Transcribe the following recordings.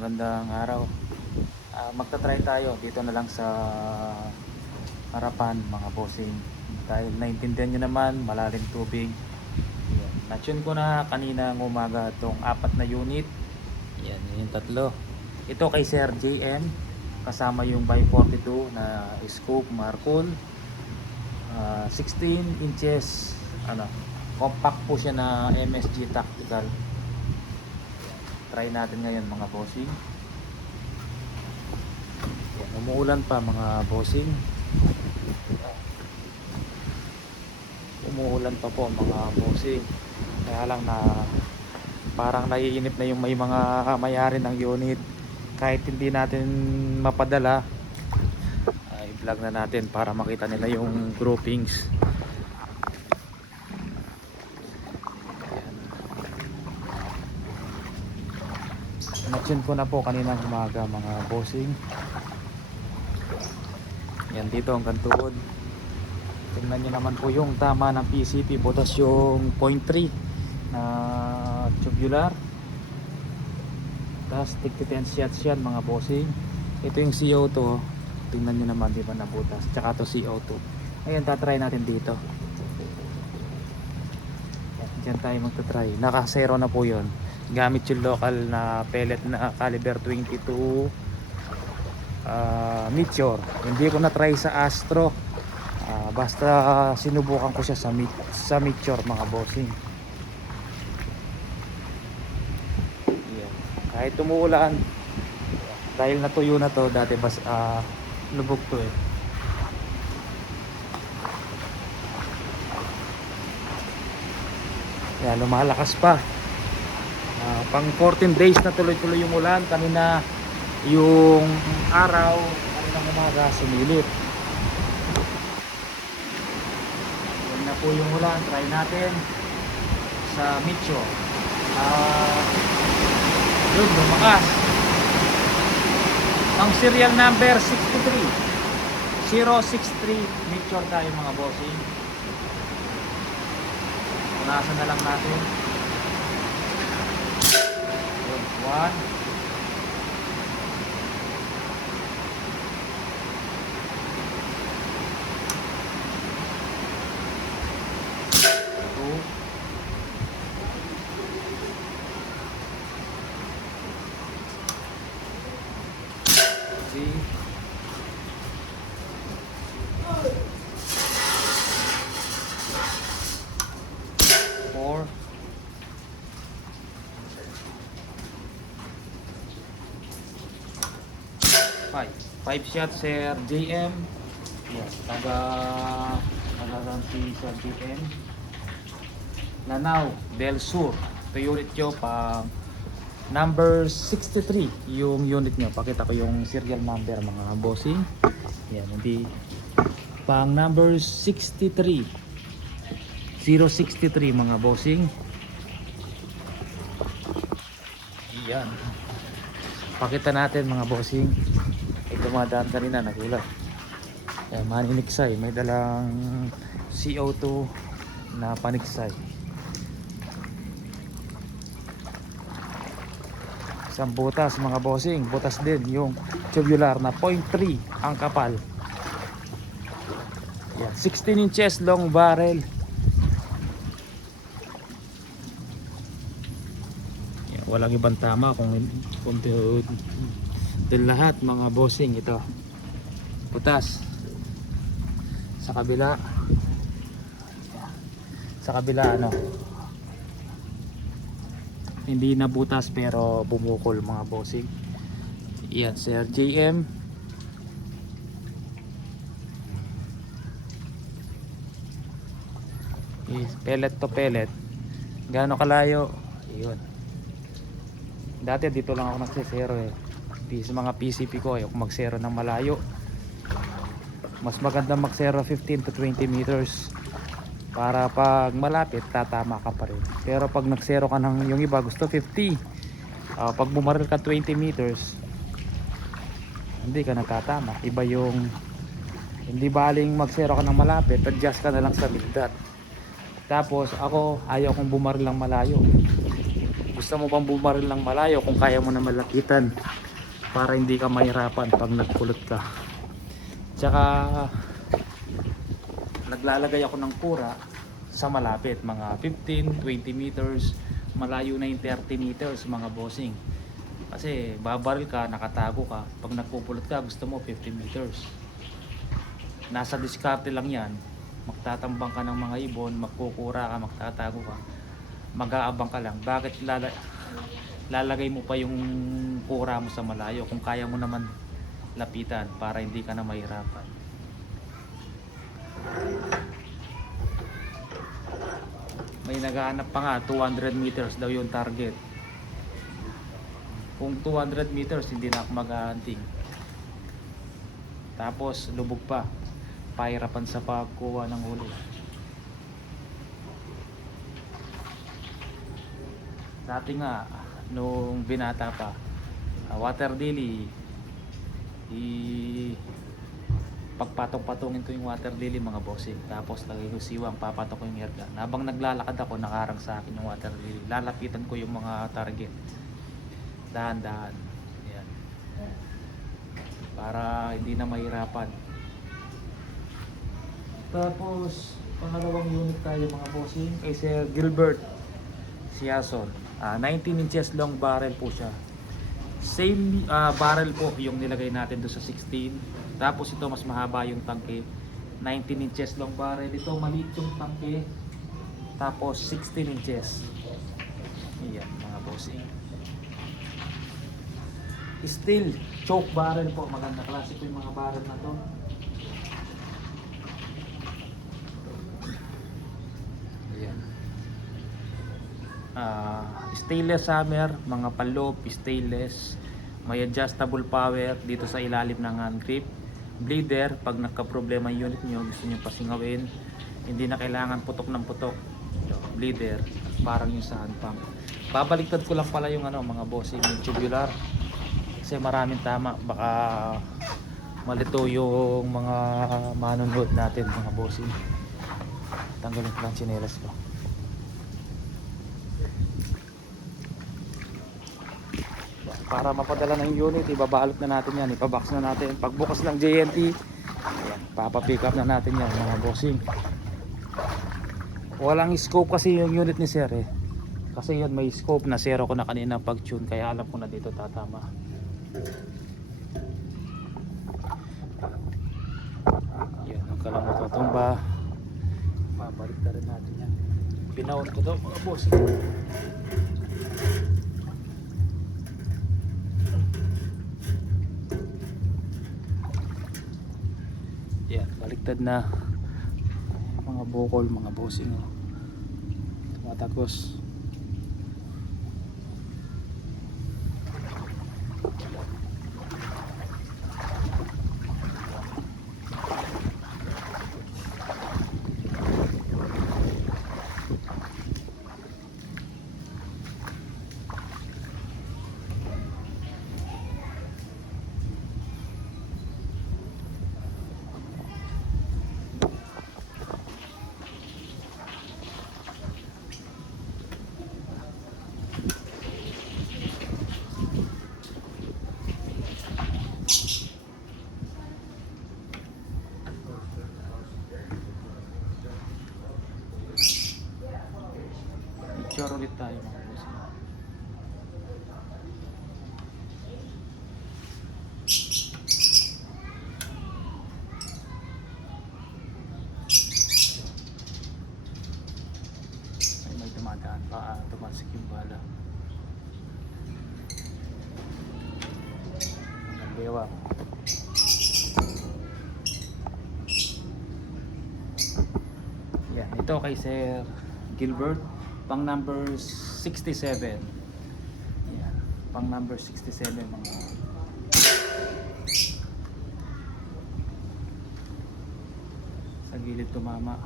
magandang araw. Magta-try tayo dito na lang sa harapan mga bossing. Dahil naintindihan nyo naman, malalim tubig. Yan. Na-tune ko na kanina ng umaga itong 4 na unit. Yan, yun yung tatlo. Ito kay Sir JM. Kasama yung by 42 na scope Marcol. 16 inches compact po siya na MSG Tactical. Try natin ngayon mga bossing. Yan, umuulan pa mga bossing. Umuulan pa po mga bossing. Kaya lang na parang naiinip na yung may mga may-ari ng unit. Kahit hindi natin mapadala, ay vlog na natin para makita nila yung groupings. Na-tune ko na po kanina umaga mga bossing. Yan dito ang kantuod. Tingnan nyo naman po yung tama ng PCP. Butas yung 0.3 na tubular. Tapos tig-10 shots yan mga bossing. Ito yung CO2. Tingnan nyo naman di ba nabutas. Tsaka to CO2. Ayan, tatry natin dito. Diyan tayo magta-try. Naka-zero na po yun. Gamit yung local na pellet na caliber 22 Meteor. Hindi ko na-try sa Astro. Basta sinubukan ko siya sa Meteor mga bossing. Yan. Kahit tumuulan, dahil natuyo na to, dati lubog to eh. Yan, lumalakas pa. Pang 14 days na tuloy-tuloy yung ulan. Kanina yung araw, kaninang umaga sumilip. Yan na po yung ulan. Try natin sa Micho. Yun, lumakas. Ang serial number 63 063 Micho tayo mga bossing. Punasan na lang natin. 1 2 3 4 5 shots Sir JM. Yes, taga si Sir JM Lanao del Sur. Ito unit nyo pa number 63 yung unit nyo. Pakita ko yung serial number mga bossing. Yan, hindi pang number 63 063 mga bossing. Yan, pakita natin mga bossing. Dumadaan kanina, nagulat. Ayan, maniniksay, may dalang CO2 na paniksay. Isang butas mga bossing, butas din yung tubular na 0.3 ang kapal. Ayan, 16 inches long barrel. Ayan, walang ibang tama kung lahat mga bossing. Ito butas sa kabila hindi na butas pero bumukol mga bossing. Yan Sir JM. Pellet to pellet. Gaano kalayo? Yun, dati dito lang ako nagsisero eh. Sa mga PCP ko ayoko mag-zero ng malayo. Mas maganda mag-zero 15 to 20 meters para pag malapit tatama ka pa rin. Pero pag nag-zero ka ng yung iba gusto 50, pag bumaril ka 20 meters hindi ka nagtatama. Iba yung hindi baling mag-zero ka ng malapit, adjust ka na lang sa bigdat. Tapos ako ayaw kong bumaril lang malayo. Gusto mo bang bumaril ng malayo kung kaya mo na malapitan para hindi ka mahirapan pag nagpulot ka. Tsaka naglalagay ako ng kura sa malapit, mga 15-20 meters, malayo na yung 30 meters mga bossing. Kasi babaril ka, nakatago ka, pag nagpupulot ka gusto mo 50 meters. Nasa diskarte lang yan. Magtatambang ka ng mga ibon, magkukura ka, magtatago ka, mag-aabang ka lang. Bakit lalagay mo pa yung kura mo sa malayo kung kaya mo naman lapitan para hindi ka na mahirapan. May naghahanap pa nga, 200 meters daw yung target. Kung 200 meters hindi na ako maghahunting. Tapos lubog pa, pahirapan sa pagkuha ng huli. Dati nga nung binata pa, water lily, pagpatong-patungin ko yung water lily mga bossing, tapos lagay ko siwang, papatok ko yung airgun. Habang naglalakad ako, nakarang sa akin yung water lily, lalapitan ko yung mga target dahan-dahan. Ayan. Para hindi na mahirapan. Tapos pangalawang unit tayo mga bossing kay Sir Gilbert Siason. 19 inches long barrel po siya. Same barrel po yung nilagay natin doon sa 16. Tapos ito mas mahaba yung tangke. 19 inches long barrel. Ito maliit yung tangke. Tapos 16 inches. Iyan mga bossing. Steel choke barrel po. Maganda klase po yung mga barrel na to. Stainless hammer, mga palop, stainless, may adjustable power dito sa ilalim ng hand grip, bleeder pag nagka-problema yung unit nyo, gusto nyo pasingawin, hindi na kailangan putok ng putok, bleeder, parang yung sa hand pump. Babaliktad ko lang pala yung mga bossing, yung tubular, kasi maraming tama, baka malito yung mga manonood natin mga bossing. Tanggalin ko lang tsinelas ko. Para mapadala ng unit, ibabalot na natin yan, ipabox na natin. Pagbukas ng JNT, ayan, papapick up na natin yan mga bossing. Walang scope kasi yung unit ni Sir kasi yan may scope na zero ko na kanina pag tune, kaya alam ko na dito tatama. Yan, ang kalang matutumba, babalik na rin natin yan. Pinahon ko daw mga bossing. Yan, baliktad na mga bukol, mga bossing tumatagos. Picture ulit tayo mga bossing. May tumadaan pa, tumasik yung bala. Ang lewa. Yan, ito kay Sir Gilbert, pang number 67. Yan, pang number 67 mga sa gilid tumama.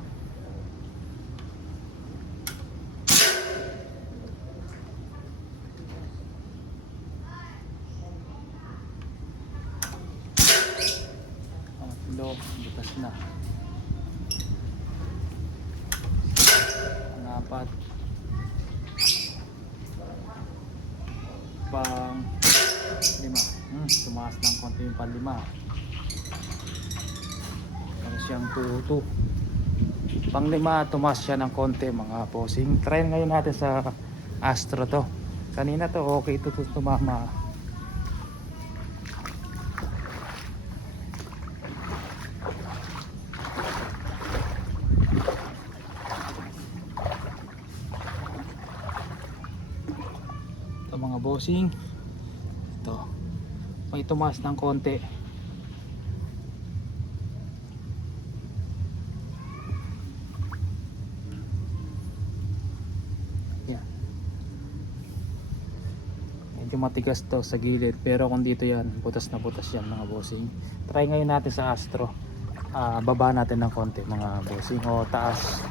Pangatlo, butas na. Ang apat, tumaas ng konti yung panlima. Meron siyang 2-2. Panglima tumaas siya ng konti mga bossing. Try ngayon natin sa Astro to. Kanina to okay to tumama. Ito mga bossing. Ito. May tumaas ng konti. Yan. Medyo matigas to sa gilid, pero kung dito yan, butas na butas yan mga bossing. Try ngayon natin sa Astro. Baba natin ng konti mga bossing, o taas.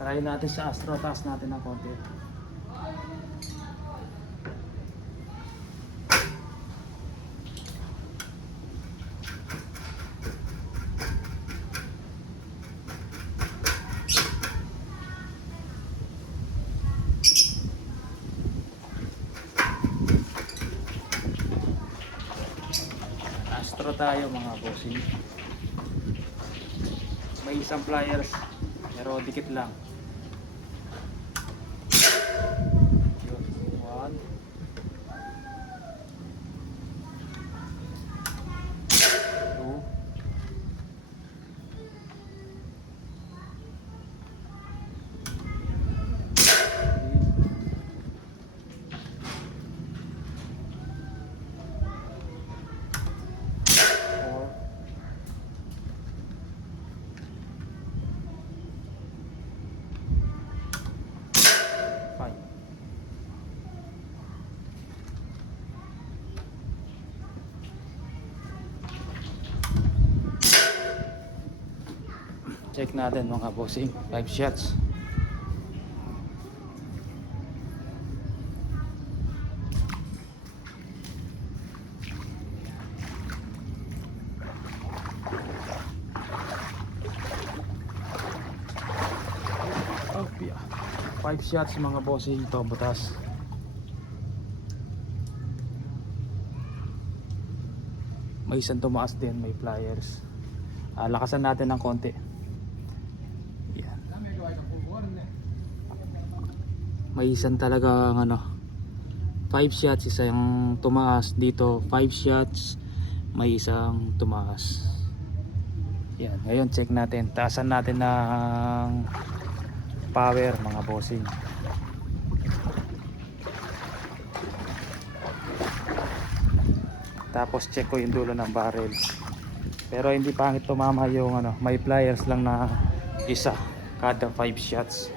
Try natin sa Astro, taas natin ng konti. Astro tayo mga bossing. May isang pliers, pero dikit lang. Yun, 1, 2, 5. Check natin mga bossing, 5 shots. Oh, yeah. 5 shots mga bossing, ito butas. May isang tumaas din, may pliers. Lakasan natin ng konti. Yan. May isang talagang 5 shots, isang tumaas. Dito 5 shots, may isang tumaas. Yan, ngayon check natin. Taasan natin ng power mga bossing. Tapos check ko yung dulo ng barrel. Pero hindi pangit tumama yung may pliers lang na isa kada 5 shots.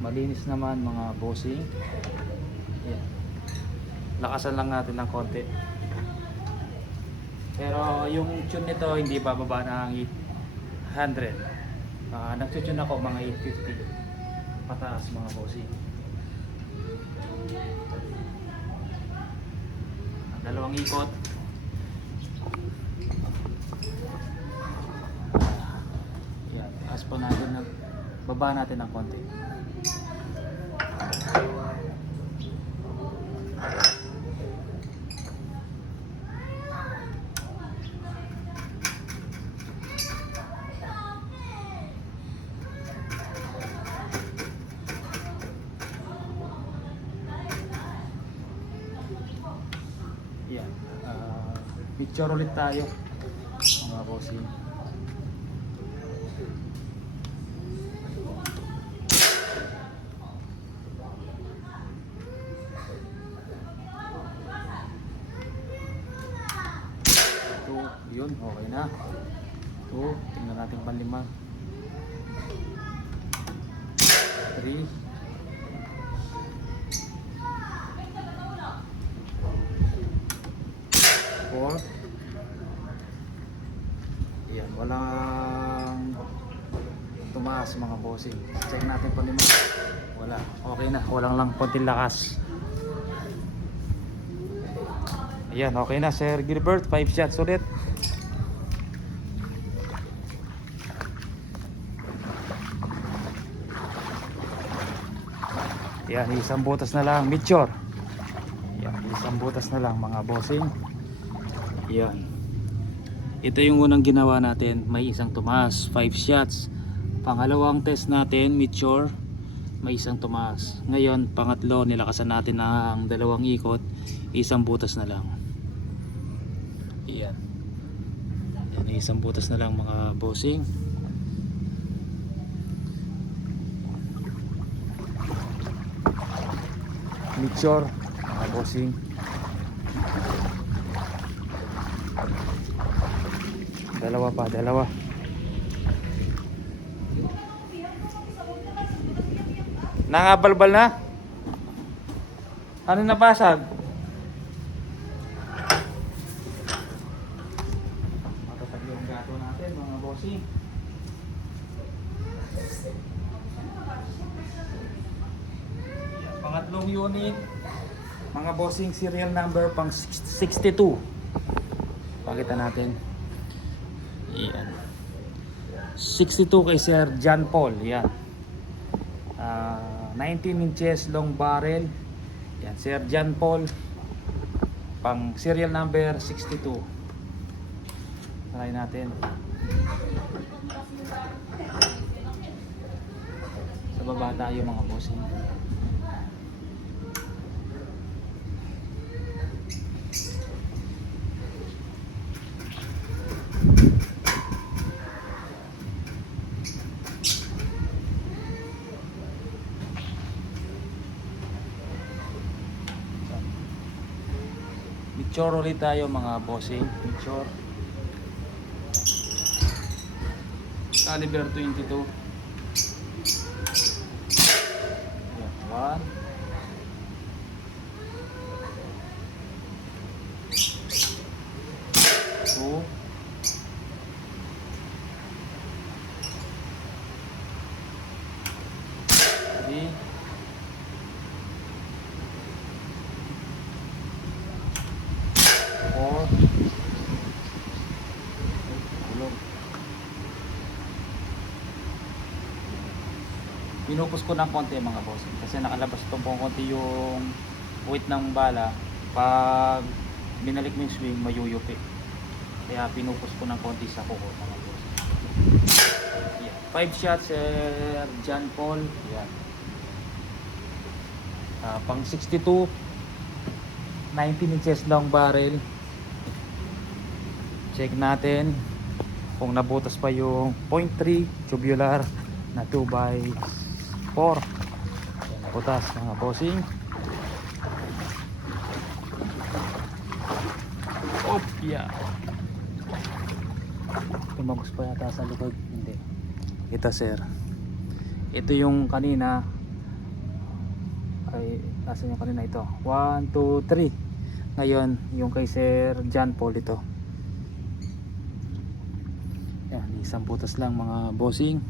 Malinis naman mga bossing. Yan. Lakasan lang natin ng konti. Pero yung tune nito hindi bababa ng 800. Nagtutune ako mga 850 pataas mga bossing. Dalawang ikot. Yan, taas pa natin, baba natin ng konti. Yan. Picture ulit tayo mga bossing. Ito, yun, okay na. Ito, tingnan natin panlima. 3, 4, 5, 4. Yan, walang tumaas mga bossing. Check natin pa naman. Wala, okay na, walang lang konting lakas. Ayan, okay na Sir Gilbert, 5 shots ulit. Yan, isang butas na lang, Mitchor. Yan, isang butas na lang mga bossing. Yan. Ito yung unang ginawa natin, may isang tumaas, 5 shots. Pangalawang test natin, Mitchor, may isang tumaas. Ngayon, pangatlo, nilakasan natin ng 2 ikot, isang butas na lang. Yan. Yan, isang butas na lang mga bossing. Mitchor, mga bossing. Dalawa pa, dalawa. Nangabalbal na? Ano nabasag? Matatag yung gato natin mga bossing. Pangatlong unit, mga bossing, serial number pang 62. Pakita natin. Yan. 62 kay Sir John Paul. Yan. 19 inches long barrel. Yan, Sir John Paul. Pang serial number 62. Try natin. Sa baba tayo mga bossing. Mitchor ulit tayo mga bossing. Mitchor caliber 22. Yan, 1 2 3 4. Pinupos ko ng konti mga boss kasi nakalabas itong konti yung weight ng bala. Pag binalik mo yung swing, mayuyupi. Kaya pinupos ko ng konti sa kuko mga boss. Yeah. 5 shots Sir John Paul. Yan. Pang 62, 19 inches long barrel. Check natin kung nabutas pa yung 0.3 tubular na 2x4. Nabutas mga bossing. Op, yeah. Tumagos pa yata sa likod. Hindi. Ito sir. Ito yung kanina. Ay, nasan yung kanina ito? 1, 2, 3. Ngayon, yung kay Sir John Paul ito. Yan, isang butas lang mga bossing.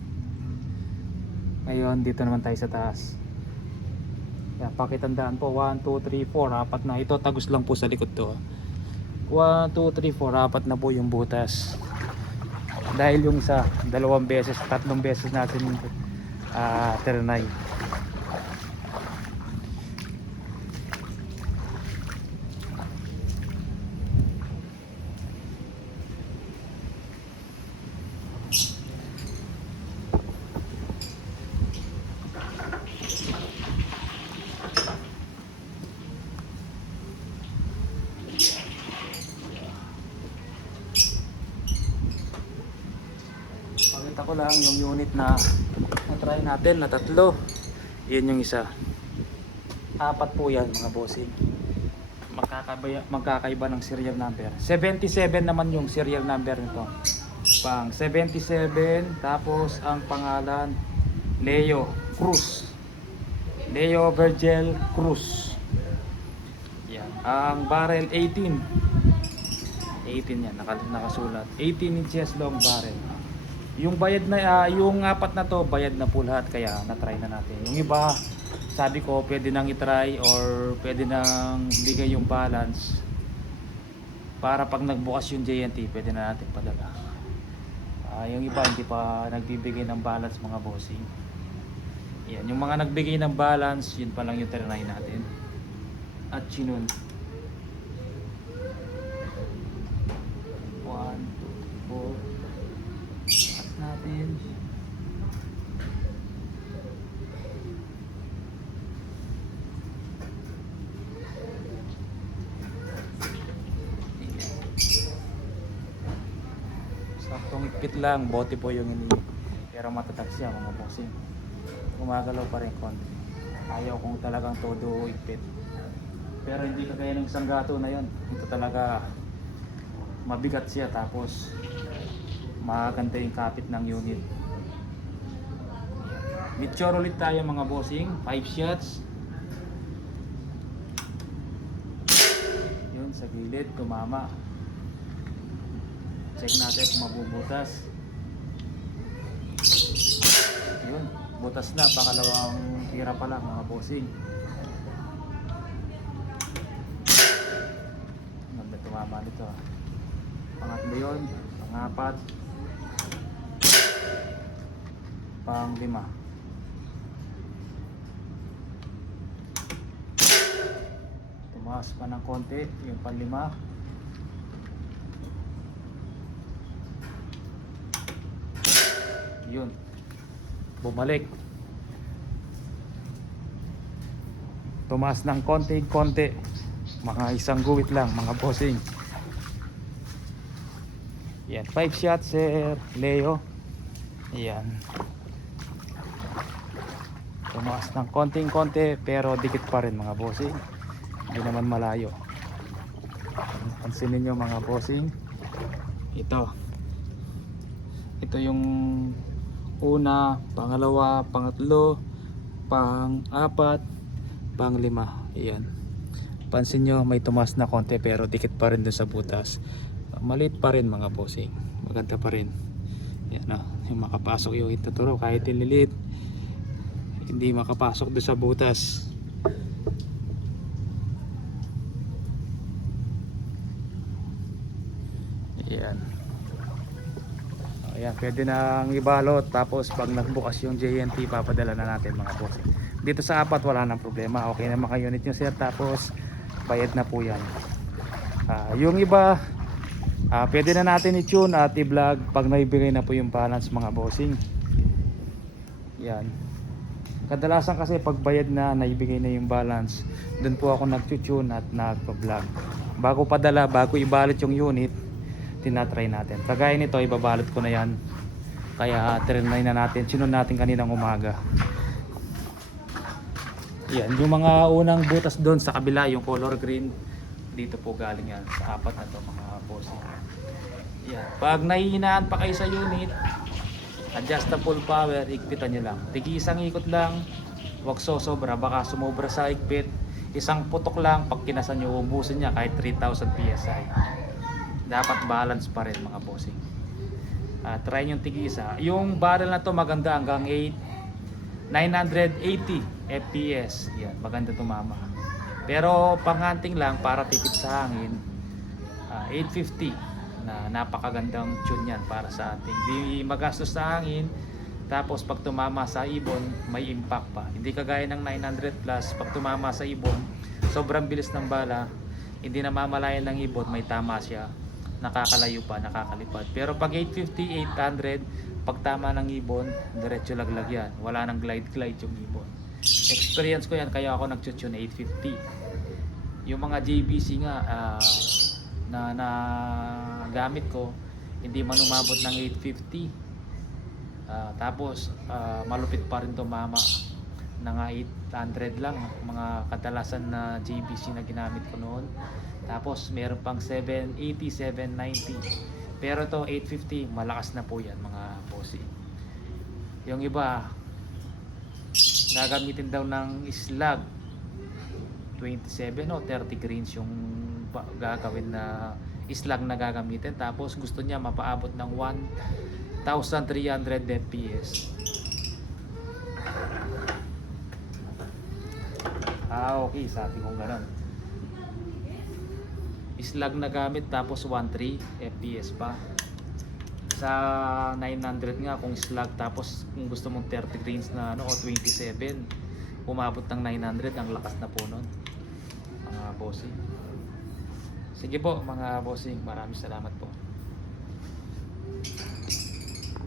Ngayon, dito naman tayo sa taas. Yan, pakitandaan po. 1, 2, 3, 4. Apat na. Ito, tagos lang po sa likod to. 1, 2, 3, 4. Apat na po yung butas. Dahil yung isa, 2 beses, 3 beses natin ternay. Pakita ko lang yung unit na try natin na 3. Yun yung isa. 4 po yan mga bossing. Magkakaiba ng serial number. 77 naman yung serial number nito. Pang 77, tapos ang pangalan Leo Cruz. Leo Virgil Cruz. Yan. Ang barrel 18. 18 yan, nakasulat. 18 inches long barrel. Yung bayad na, yung apat na to, bayad na po lahat, kaya na-try na natin. Yung iba, sabi ko, pwede nang i-try or pwede nang bigay yung balance para pag nagbukas yung JNT, pwede na natin padala. Yung iba, hindi pa nagbibigay ng balance mga bossing. Yan, yung mga nagbigay ng balance, yun pa lang yung trinay natin. At chinun. 1, 2, 4. At natin. Saktong ipit lang, bote po yung ini. Pero matatag siya mga bossing. Gumagalaw pa rin konti. Ayaw kung talagang todo ipit. Pero hindi kagaya ng isang gato na yon. Ito talaga mabigat siya, tapos maganda yung kapit ng unit. Mature ulit tayo mga bossing. 5 shots. Yun sa gilid, tumama. Check natin kung mabubutas. Yun, butas na. Pangalawang tira pa lang mga bossing. Maganda tumama nito. Pangatlo yun, pangapat, pang-lima. Tumaas pa ng konti yung pang-lima. Yun, bumalik. Tumaas ng konti-konti. Mga isang guwit lang mga bossing. Yan, 5 shots sir Leo. Yan. Tumaas ng konting-konti pero dikit pa rin mga bossing. Hindi naman malayo. Pansinin nyo mga bossing. Ito yung una, pangalawa, pangatlo, pang-apat, pang-lima. Yan. Pansin nyo may tumaas na konti pero dikit pa rin dun sa butas. Maliit pa rin mga bossing, maganda pa rin. Yan, yung makapasok yung ituturo kahit ililit, hindi makapasok doon sa butas. Yan. Ayan, pwede nang ibalot, tapos pag nagbukas yung JNT papadala na natin mga bossing. Dito sa apat wala nang problema, okay na maka-unit nyo sir, tapos bayad na po yan. Yung iba pwede na natin i-tune at i-vlog pag naibigay na po yung balance mga bossing. Yan. Kadalasan kasi pag bayad na, naibigay na yung balance, dun po ako nag-tune at nagpa-vlog. Bago padala, bago ibalot yung unit, tinatry natin. Kagaya nito, ibabalot ko na yan. Kaya trinay na natin, sinun natin kaninang umaga. Yan, yung mga unang butas doon sa kabila, yung color green, dito po galing yan sa apat na to mga bossing. Yan. Pag nahihinaan pa kayo sa unit, adjustable power, igpitan nyo lang. Tigi isang ikot lang, wag sosobra, baka sumobra sa igpit. Isang putok lang, pag kinasan nyo, ubusin niya kahit 3,000 PSI. Dapat balance pa rin mga bossing. Try nyo tigi isa. Yung barrel na to maganda hanggang 980 FPS. Yan, maganda tumama. Pero panghunting lang para tipid sa hangin, 850 na napakagandang tune yan para sa ating. Di magastos sa hangin, tapos pag tumama sa ibon may impact pa. Hindi kagaya ng 900 plus, pag tumama sa ibon sobrang bilis ng bala, hindi na mamalayan ng ibon, may tama siya, nakakalayo pa, nakakalipad. Pero pag 850, 800, pag tama ng ibon, diretso laglag yan, wala nang glide yung ibon. Experience ko yan, kaya ako nag-tune 850. Yung mga JBC nga na gamit ko, hindi man umabot ng 850. Tapos malupit pa rin tumama na nga 800 lang, mga kadalasan na JBC na ginamit ko noon. Tapos meron pang 780, 790. Pero to 850, malakas na po yan mga bossy. Yung iba gagamitin daw ng slug 27 o 30 grains yung gagawin na slug na gagamitin, tapos gusto niya mapaabot ng 1,300 fps. Okay, sabi kong ganun. Slug na gamit tapos 1.3 fps pa. Sa 900 nga kung slug, tapos kung gusto mong 30 grains na ano o 27, umabot ng 900. Ang lakas na po nun, mga bossing. Sige po mga bossing, maraming salamat po.